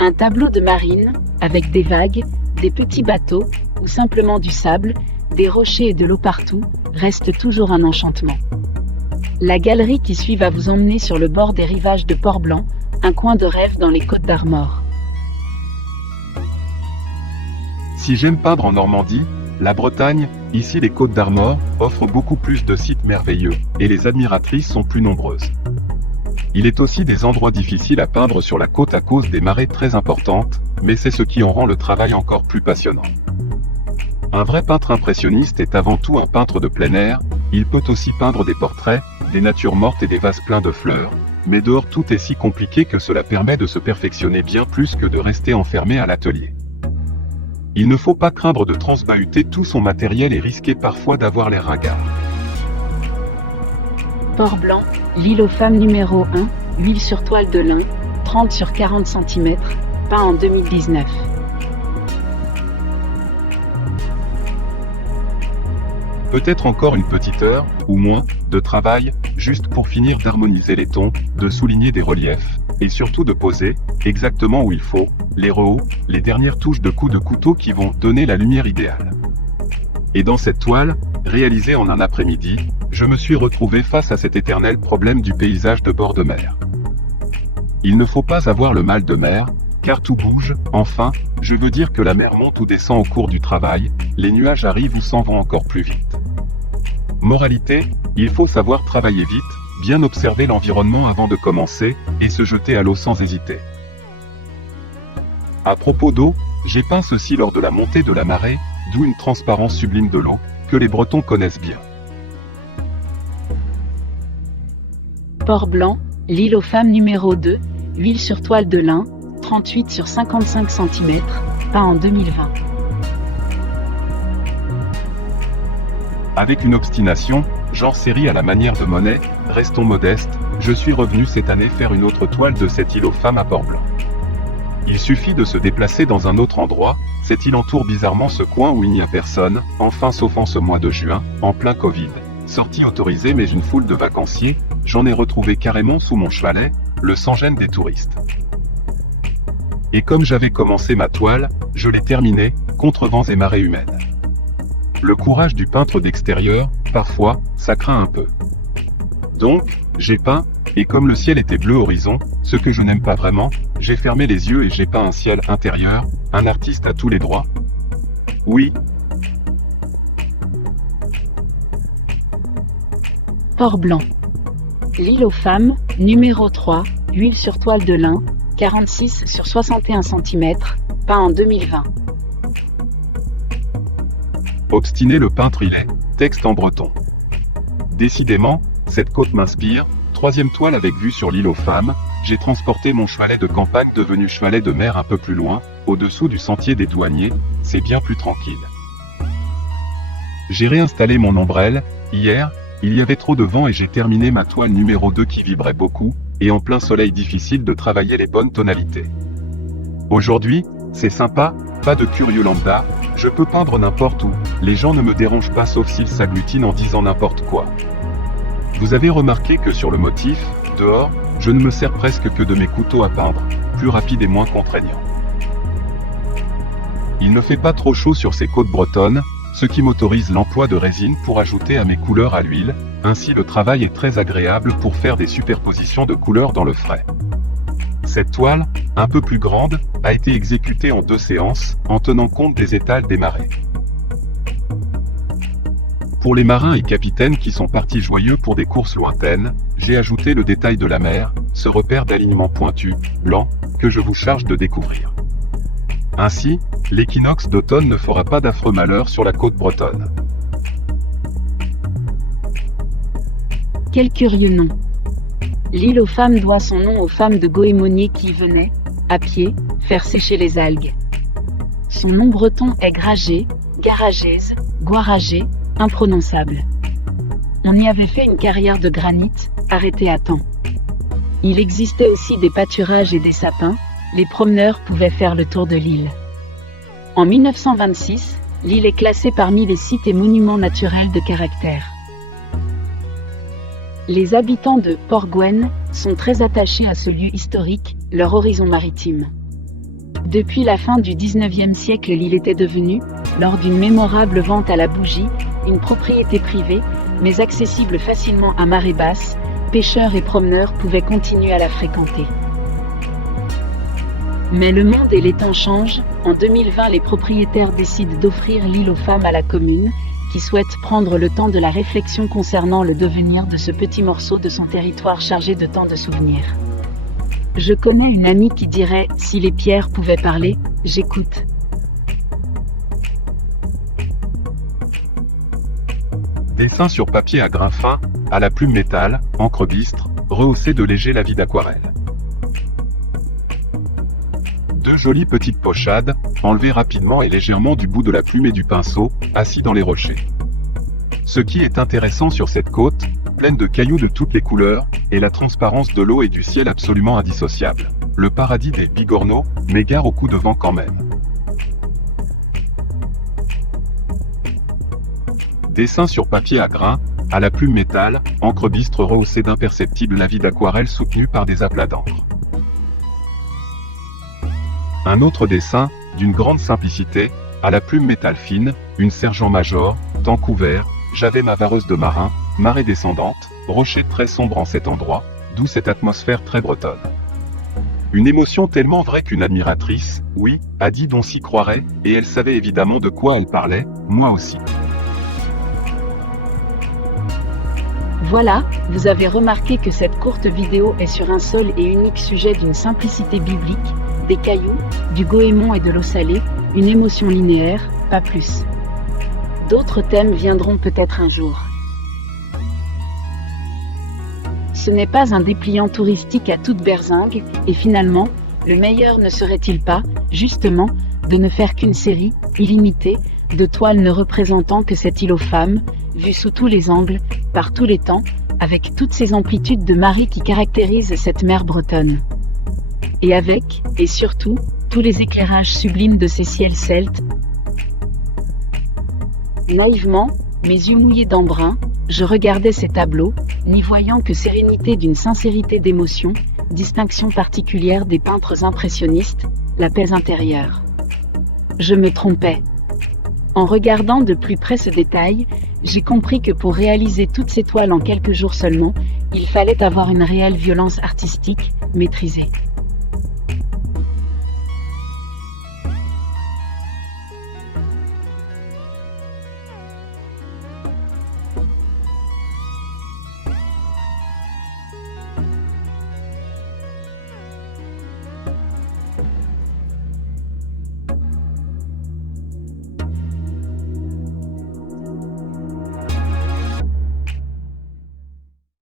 Un tableau de marine, avec des vagues, des petits bateaux, ou simplement du sable, des rochers et de l'eau partout, reste toujours un enchantement. La galerie qui suit va vous emmener sur le bord des rivages de Port-Blanc, un coin de rêve dans les Côtes d'Armor. Si j'aime peindre en Normandie, la Bretagne, ici les Côtes d'Armor, offrent beaucoup plus de sites merveilleux, et les admiratrices sont plus nombreuses. Il est aussi des endroits difficiles à peindre sur la côte à cause des marées très importantes, mais c'est ce qui en rend le travail encore plus passionnant. Un vrai peintre impressionniste est avant tout un peintre de plein air, il peut aussi peindre des portraits, des natures mortes et des vases pleins de fleurs, mais dehors tout est si compliqué que cela permet de se perfectionner bien plus que de rester enfermé à l'atelier. Il ne faut pas craindre de transbahuter tout son matériel et risquer parfois d'avoir l'air ringard. Port-Blanc, l'île aux femmes numéro 1, huile sur toile de lin, 30 sur 40 cm, peint en 2019. Peut-être encore une petite heure, ou moins, de travail, juste pour finir d'harmoniser les tons, de souligner des reliefs, et surtout de poser, exactement où il faut, les rehauts, les dernières touches de coups de couteau qui vont donner la lumière idéale. Et dans cette toile, réalisée en un après-midi, je me suis retrouvé face à cet éternel problème du paysage de bord de mer. Il ne faut pas avoir le mal de mer, car tout bouge, enfin, je veux dire que la mer monte ou descend au cours du travail, les nuages arrivent ou s'en vont encore plus vite. Moralité, il faut savoir travailler vite, bien observer l'environnement avant de commencer, et se jeter à l'eau sans hésiter. À propos d'eau, j'ai peint ceci lors de la montée de la marée, d'où une transparence sublime de l'eau, que les Bretons connaissent bien. Port-Blanc, l'île aux femmes numéro 2, huile sur toile de lin, 38 sur 55 cm, peint en 2020. Avec une obstination, genre série à la manière de Monet, restons modestes, je suis revenu cette année faire une autre toile de cette île aux femmes à Port-Blanc. Il suffit de se déplacer dans un autre endroit, cette île entoure bizarrement ce coin où il n'y a personne, enfin sauf en ce mois de juin, en plein Covid. Sortie autorisée mais une foule de vacanciers, j'en ai retrouvé carrément sous mon chevalet, le sans-gêne des touristes. Et comme j'avais commencé ma toile, je l'ai terminée, contre vents et marées humaines. Le courage du peintre d'extérieur, parfois, ça craint un peu. Donc, j'ai peint, et comme le ciel était bleu horizon, ce que je n'aime pas vraiment, j'ai fermé les yeux et j'ai peint un ciel intérieur, un artiste à tous les droits. Oui. Port-Blanc. L'île aux femmes, numéro 3, huile sur toile de lin, 46 sur 61 cm, peint en 2020. Obstiné le peintre il est, texte en breton. Décidément, cette côte m'inspire, troisième toile avec vue sur l'île aux femmes, j'ai transporté mon chevalet de campagne devenu chevalet de mer un peu plus loin, au-dessous du sentier des douaniers, c'est bien plus tranquille. J'ai réinstallé mon ombrelle, hier, il y avait trop de vent et j'ai terminé ma toile numéro 2 qui vibrait beaucoup, et en plein soleil difficile de travailler les bonnes tonalités. Aujourd'hui, c'est sympa, pas de curieux lambda, je peux peindre n'importe où, les gens ne me dérangent pas sauf s'ils s'agglutinent en disant n'importe quoi. Vous avez remarqué que sur le motif, dehors, je ne me sers presque que de mes couteaux à peindre, plus rapides et moins contraignants. Il ne fait pas trop chaud sur ces côtes bretonnes, ce qui m'autorise l'emploi de résine pour ajouter à mes couleurs à l'huile, ainsi le travail est très agréable pour faire des superpositions de couleurs dans le frais. Cette toile, un peu plus grande, a été exécutée en 2 séances, en tenant compte des étals des marées. Pour les marins et capitaines qui sont partis joyeux pour des courses lointaines, j'ai ajouté le détail de la mer, ce repère d'alignement pointu, blanc, que je vous charge de découvrir. Ainsi, l'équinoxe d'automne ne fera pas d'affreux malheur sur la côte bretonne. Quel curieux nom. L'île aux femmes doit son nom aux femmes de Goémonier qui venaient, à pied, faire sécher les algues. Son nom breton est Gragé, Garagèse, Guaragé, imprononçable. On y avait fait une carrière de granit, arrêtée à temps. Il existait aussi des pâturages et des sapins, les promeneurs pouvaient faire le tour de l'île. En 1926, l'île est classée parmi les sites et monuments naturels de caractère. Les habitants de Port-Gwen sont très attachés à ce lieu historique, leur horizon maritime. Depuis la fin du XIXe siècle, l'île était devenue, lors d'une mémorable vente à la bougie, une propriété privée, mais accessible facilement à marée basse. Pêcheurs et promeneurs pouvaient continuer à la fréquenter. Mais le monde et les temps changent. En 2020, les propriétaires décident d'offrir l'île aux femmes à la commune, qui souhaitent prendre le temps de la réflexion concernant le devenir de ce petit morceau de son territoire chargé de tant de souvenirs. Je connais une amie qui dirait « Si les pierres pouvaient parler, j'écoute ». Dessin sur papier à grain fin, à la plume métal, encre bistre, rehaussé de léger lavis d'aquarelle. Deux jolies petites pochades, enlevées rapidement et légèrement du bout de la plume et du pinceau, assis dans les rochers. Ce qui est intéressant sur cette côte, pleine de cailloux de toutes les couleurs, est la transparence de l'eau et du ciel absolument indissociable. Le paradis des bigorneaux, m'égare au coup de vent quand même. Dessin sur papier à grain, à la plume métal, encre bistre rehaussée d'imperceptibles lavis d'aquarelle soutenus par des aplats d'encre. Un autre dessin, d'une grande simplicité, à la plume métal fine, une sergent-major, temps couvert, j'avais ma vareuse de marin, marée descendante, rocher très sombre en cet endroit, d'où cette atmosphère très bretonne. Une émotion tellement vraie qu'une admiratrice, oui, a dit d'on s'y croirait, et elle savait évidemment de quoi elle parlait, moi aussi. Voilà, vous avez remarqué que cette courte vidéo est sur un seul et unique sujet d'une simplicité biblique, des cailloux, du goémon et de l'eau salée, une émotion linéaire, pas plus. D'autres thèmes viendront peut-être un jour. Ce n'est pas un dépliant touristique à toute berzingue, et finalement, le meilleur ne serait-il pas, justement, de ne faire qu'une série, illimitée, de toiles ne représentant que cette île aux femmes, vue sous tous les angles, par tous les temps, avec toutes ces amplitudes de marée qui caractérisent cette mer bretonne. Et avec, et surtout, tous les éclairages sublimes de ces ciels celtes. Naïvement, mes yeux mouillés d'embrun, je regardais ces tableaux, n'y voyant que sérénité d'une sincérité d'émotion, distinction particulière des peintres impressionnistes, la paix intérieure. Je me trompais. En regardant de plus près ce détail, j'ai compris que pour réaliser toutes ces toiles en quelques jours seulement, il fallait avoir une réelle violence artistique, maîtrisée.